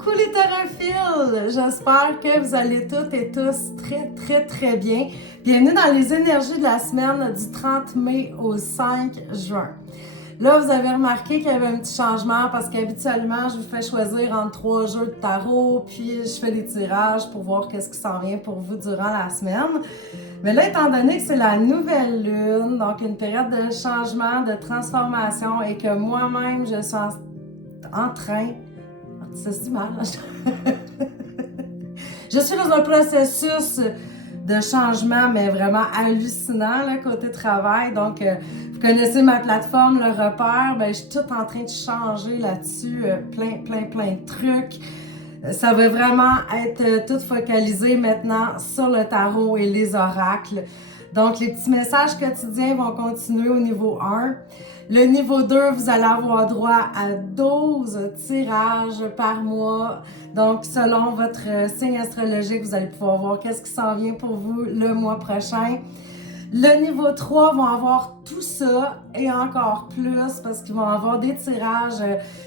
Coucou les tarophiles! J'espère que vous allez toutes et tous très bien. Bienvenue dans les énergies de la semaine du 30 mai au 5 juin. Là, vous avez remarqué qu'il y avait un petit changement parce qu'habituellement, je vous fais choisir entre 3 jeux de tarot, puis je fais des tirages pour voir qu'est-ce qui s'en vient pour vous durant la semaine. Mais là, étant donné que c'est la nouvelle lune, donc une période de changement, de transformation, et que moi-même, je suis en train... Ça se dit mal. Je suis dans un processus de changement, mais vraiment hallucinant, là, côté travail. Donc, vous connaissez ma plateforme, le repère. Ben, je suis toute en train de changer là-dessus. Plein de trucs. Ça va vraiment être tout focalisé maintenant sur le tarot et les oracles. Donc, les petits messages quotidiens vont continuer au niveau 1. Le niveau 2, vous allez avoir droit à 12 tirages par mois. Donc, selon votre signe astrologique, vous allez pouvoir voir qu'est-ce qui s'en vient pour vous le mois prochain. Le niveau 3 vont avoir tout ça et encore plus parce qu'ils vont avoir des tirages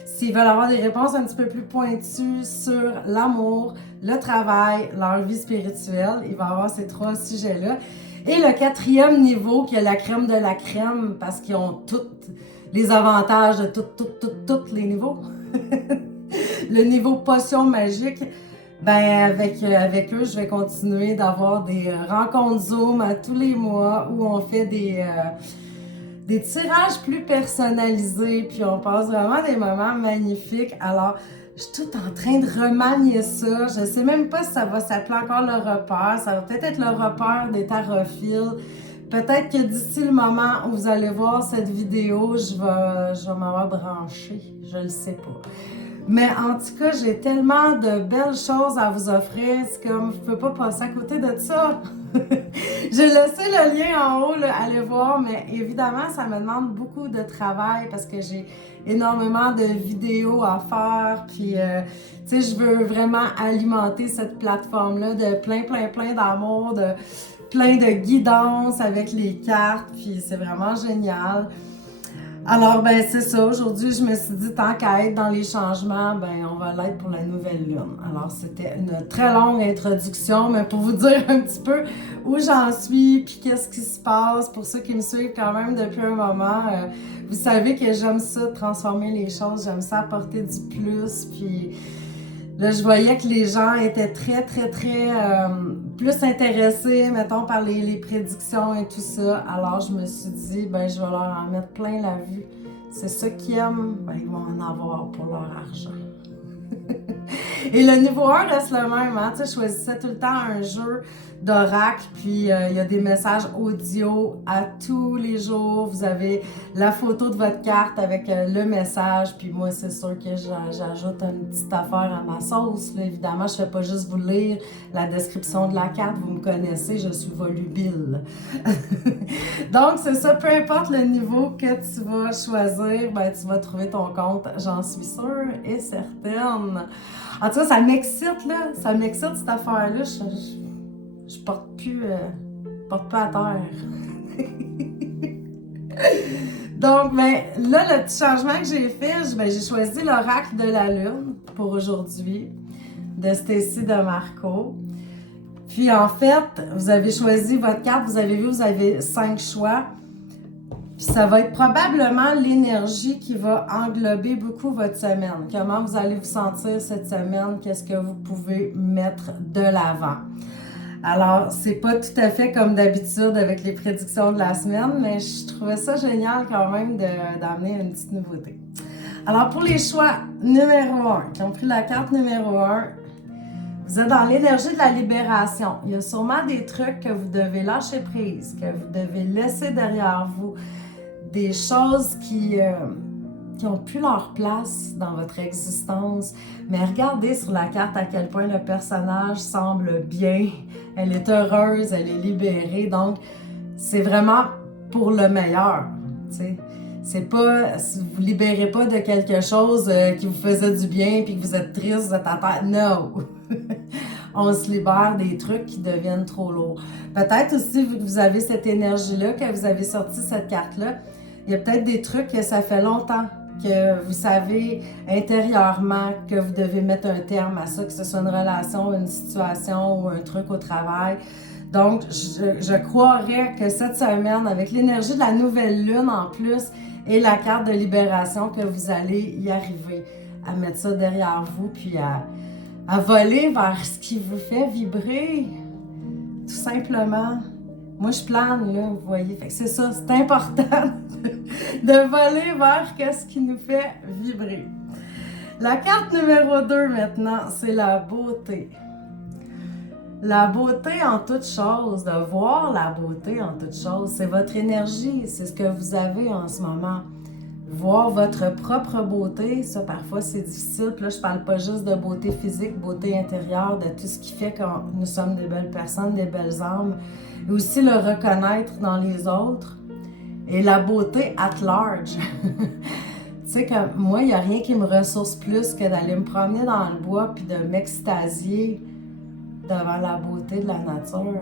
s'ils veulent avoir des réponses un petit peu plus pointues sur l'amour, le travail, leur vie spirituelle. Il va y avoir ces 3 sujets-là. Et le 4e niveau, qui est la crème de la crème, parce qu'ils ont tous les avantages de tous les niveaux. Le niveau potion magique, ben avec eux, je vais continuer d'avoir des rencontres Zoom à tous les mois où on fait des tirages plus personnalisés, puis on passe vraiment des moments magnifiques. Alors, je suis toute en train de remanier ça. Je ne sais même pas si ça va s'appeler encore le repère. Ça va peut-être être le repère des tarophiles. Peut-être que d'ici le moment où vous allez voir cette vidéo, je vais m'avoir branché. Je le sais pas. Mais en tout cas, j'ai tellement de belles choses à vous offrir. C'est comme, je ne peux pas passer à côté de ça. J'ai laissé le lien en haut, là, allez voir, mais évidemment, ça me demande beaucoup de travail parce que j'ai énormément de vidéos à faire. Puis, tu sais, je veux vraiment alimenter cette plateforme-là de plein d'amour, de plein de guidance avec les cartes. Puis, c'est vraiment génial. Alors, ben c'est ça. Aujourd'hui, je me suis dit, tant qu'à être dans les changements, ben on va l'être pour la nouvelle lune. Alors, c'était une très longue introduction, mais pour vous dire un petit peu où j'en suis, puis qu'est-ce qui se passe, pour ceux qui me suivent quand même depuis un moment, vous savez que j'aime ça, transformer les choses, j'aime ça apporter du plus, puis... Là, je voyais que les gens étaient très plus intéressés, mettons, par les prédictions et tout ça. Alors, je me suis dit, ben, je vais leur en mettre plein la vue. C'est ça qu'ils aiment, ben, ils vont en avoir pour leur argent. Et le niveau 1 reste le même, hein? Tu sais, je choisissais tout le temps un jeu d'oracle, puis il y a des messages audio à tous les jours. Vous avez la photo de votre carte avec le message, puis moi, c'est sûr que j'ajoute une petite affaire à ma sauce. Là, évidemment, je ne fais pas juste vous lire la description de la carte, vous me connaissez, je suis volubile. Donc, c'est ça, peu importe le niveau que tu vas choisir, ben, tu vas trouver ton compte, j'en suis sûre et certaine. En tout cas, ça m'excite, là. Ça m'excite, cette affaire-là. Je porte plus à terre. Donc, ben, là, le petit changement que j'ai fait, j'ai choisi l'oracle de la lune pour aujourd'hui, de Stacy de Marco. Puis, en fait, vous avez choisi votre carte, vous avez vu, vous avez 5 choix. Puis ça va être probablement l'énergie qui va englober beaucoup votre semaine. Comment vous allez vous sentir cette semaine? Qu'est-ce que vous pouvez mettre de l'avant? Alors, c'est pas tout à fait comme d'habitude avec les prédictions de la semaine, mais je trouvais ça génial quand même d'amener une petite nouveauté. Alors, pour les choix numéro 1, qui ont pris la carte numéro 1, vous êtes dans l'énergie de la libération. Il y a sûrement des trucs que vous devez lâcher prise, que vous devez laisser derrière vous. Des choses qui ont plus leur place dans votre existence. Mais regardez sur la carte à quel point le personnage semble bien. Elle est heureuse, elle est libérée. Donc, c'est vraiment pour le meilleur. T'sais. C'est pas, vous ne libérez pas de quelque chose qui vous faisait du bien puis que vous êtes triste, vous êtes à terre. Non! On se libère des trucs qui deviennent trop lourds. Peut-être aussi, vu que vous avez cette énergie-là, que vous avez sorti cette carte-là, il y a peut-être des trucs que ça fait longtemps que vous savez intérieurement que vous devez mettre un terme à ça, que ce soit une relation, une situation ou un truc au travail. Donc, je croirais que cette semaine, avec l'énergie de la nouvelle lune en plus et la carte de libération, que vous allez y arriver à mettre ça derrière vous, puis à voler vers ce qui vous fait vibrer, tout simplement. Moi, je plane, là, vous voyez. Fait que c'est ça, c'est important de voler vers ce qui nous fait vibrer. La carte numéro 2 maintenant, c'est la beauté. La beauté en toute chose, de voir la beauté en toute chose, c'est votre énergie, c'est ce que vous avez en ce moment. Voir votre propre beauté, ça parfois c'est difficile. Puis là, je parle pas juste de beauté physique, beauté intérieure, de tout ce qui fait que nous sommes des belles personnes, des belles âmes. Et aussi le reconnaître dans les autres. Et la beauté at large. Tu sais, que moi, il n'y a rien qui me ressource plus que d'aller me promener dans le bois puis de m'extasier devant la beauté de la nature.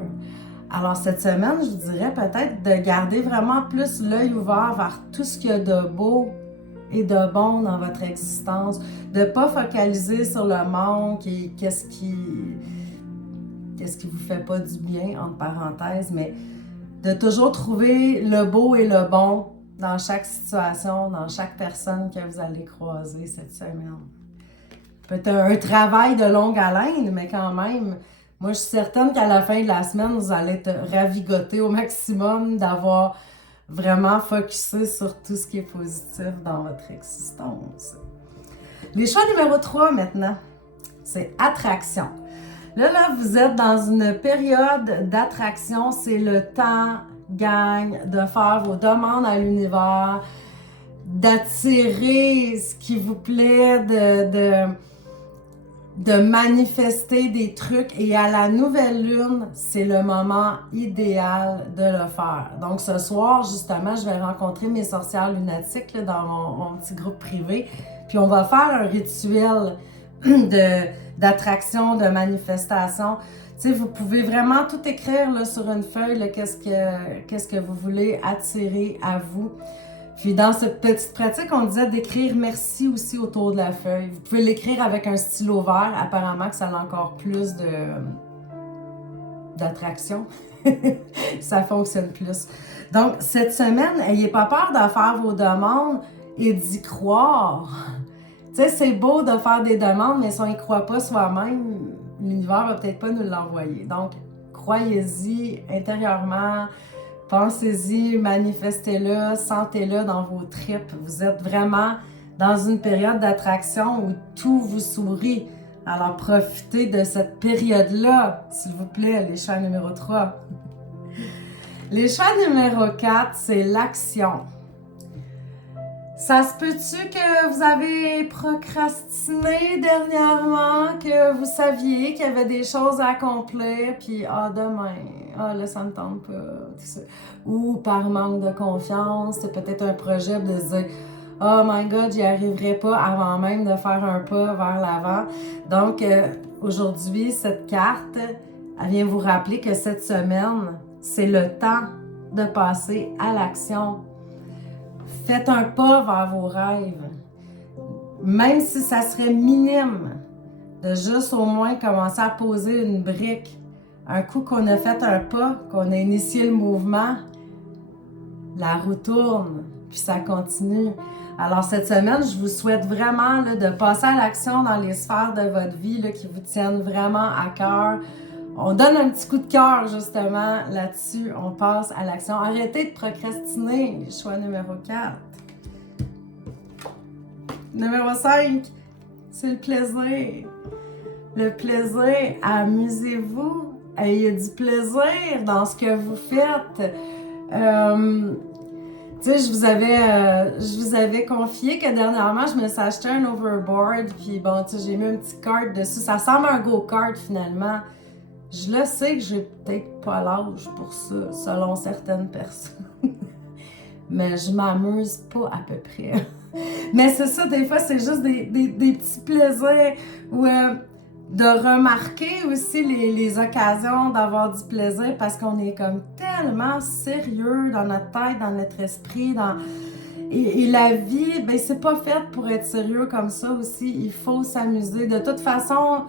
Alors, cette semaine, je vous dirais peut-être de garder vraiment plus l'œil ouvert vers tout ce qu'il y a de beau et de bon dans votre existence. De ne pas focaliser sur le manque et qu'est-ce qui vous fait pas du bien, entre parenthèses, mais de toujours trouver le beau et le bon dans chaque situation, dans chaque personne que vous allez croiser cette semaine. Peut-être un travail de longue haleine, mais quand même, moi, je suis certaine qu'à la fin de la semaine, vous allez être ravigoté au maximum d'avoir vraiment focusé sur tout ce qui est positif dans votre existence. Les choix numéro 3 maintenant, c'est attraction. Là, vous êtes dans une période d'attraction. C'est le temps, gang, de faire vos demandes à l'univers, d'attirer ce qui vous plaît, de manifester des trucs. Et à la nouvelle lune, c'est le moment idéal de le faire. Donc, ce soir, justement, je vais rencontrer mes sorcières lunatiques là, dans mon petit groupe privé. Puis, on va faire un rituel d'attraction, de manifestation. Tu sais, vous pouvez vraiment tout écrire là, sur une feuille, là, qu'est-ce que vous voulez attirer à vous. Puis dans cette petite pratique, on disait d'écrire merci aussi autour de la feuille. Vous pouvez l'écrire avec un stylo vert, apparemment que ça a encore plus d'attraction. Ça fonctionne plus. Donc, cette semaine, n'ayez pas peur de faire vos demandes et d'y croire. Tu sais, c'est beau de faire des demandes, mais si on n'y croit pas soi-même, l'univers va peut-être pas nous l'envoyer. Donc, croyez-y intérieurement, pensez-y, manifestez-le, sentez-le dans vos tripes. Vous êtes vraiment dans une période d'attraction où tout vous sourit. Alors, profitez de cette période-là, s'il vous plaît, les choix numéro 3. Les choix numéro 4, c'est l'action. Ça se peut-tu que vous avez procrastiné dernièrement, que vous saviez qu'il y avait des choses à accomplir, puis demain, là ça me tente pas, tout ça. Ou par manque de confiance, c'est peut-être un projet de se dire oh my god, j'y arriverai pas avant même de faire un pas vers l'avant. Donc aujourd'hui, cette carte, elle vient vous rappeler que cette semaine, c'est le temps de passer à l'action. Faites un pas vers vos rêves, même si ça serait minime, de juste au moins commencer à poser une brique. Un coup qu'on a fait un pas, qu'on a initié le mouvement, la roue tourne, puis ça continue. Alors cette semaine, je vous souhaite vraiment là, de passer à l'action dans les sphères de votre vie là, qui vous tiennent vraiment à cœur. On donne un petit coup de cœur justement là-dessus, on passe à l'action. Arrêtez de procrastiner, choix numéro 4. Numéro 5, c'est le plaisir. Le plaisir, amusez-vous, ayez du plaisir dans ce que vous faites. Tu sais, je vous avais confié que dernièrement, je me suis acheté un overboard, puis bon, tu sais, j'ai mis un petit kart dessus. Ça ressemble à un go-kart finalement. Je le sais que j'ai peut-être pas l'âge pour ça, selon certaines personnes. Mais je m'amuse pas à peu près. Mais c'est ça, des fois, c'est juste des petits plaisirs ou de remarquer aussi les occasions d'avoir du plaisir parce qu'on est comme tellement sérieux dans notre tête, dans notre esprit, Et la vie, ben c'est pas fait pour être sérieux comme ça aussi. Il faut s'amuser. De toute façon,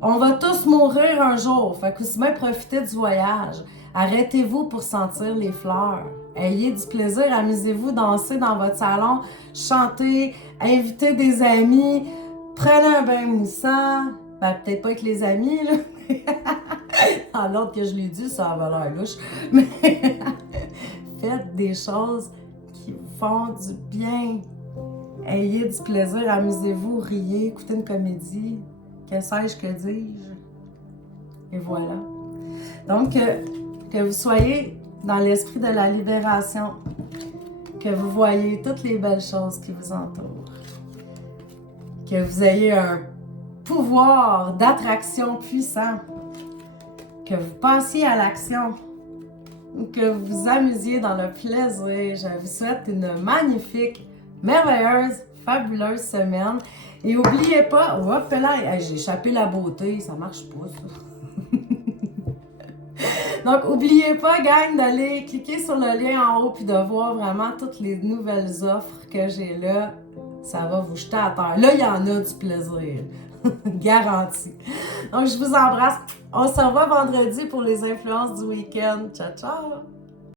on va tous mourir un jour. Fait qu'aussi bien profitez du voyage. Arrêtez-vous pour sentir les fleurs. Ayez du plaisir, amusez-vous, dansez dans votre salon, chantez, invitez des amis, prenez un bain moussant. Ben, peut-être pas avec les amis, là. En l'ordre que je l'ai dit, ça va l'air louche. Mais faites des choses qui vous font du bien. Ayez du plaisir, amusez-vous, riez, écoutez une comédie. Que sais-je, que dis-je? Et voilà. Donc, que vous soyez dans l'esprit de la libération, que vous voyez toutes les belles choses qui vous entourent, que vous ayez un pouvoir d'attraction puissant, que vous passiez à l'action, que vous vous amusiez dans le plaisir. Je vous souhaite une magnifique, merveilleuse, fabuleuse semaine. Et n'oubliez pas, hop là, j'ai échappé la beauté, ça marche pas ça. Donc, n'oubliez pas, gang, d'aller cliquer sur le lien en haut puis de voir vraiment toutes les nouvelles offres que j'ai là. Ça va vous jeter à terre. Là, il y en a du plaisir. Garanti. Donc, je vous embrasse. On se revoit vendredi pour les influences du week-end. Ciao, ciao!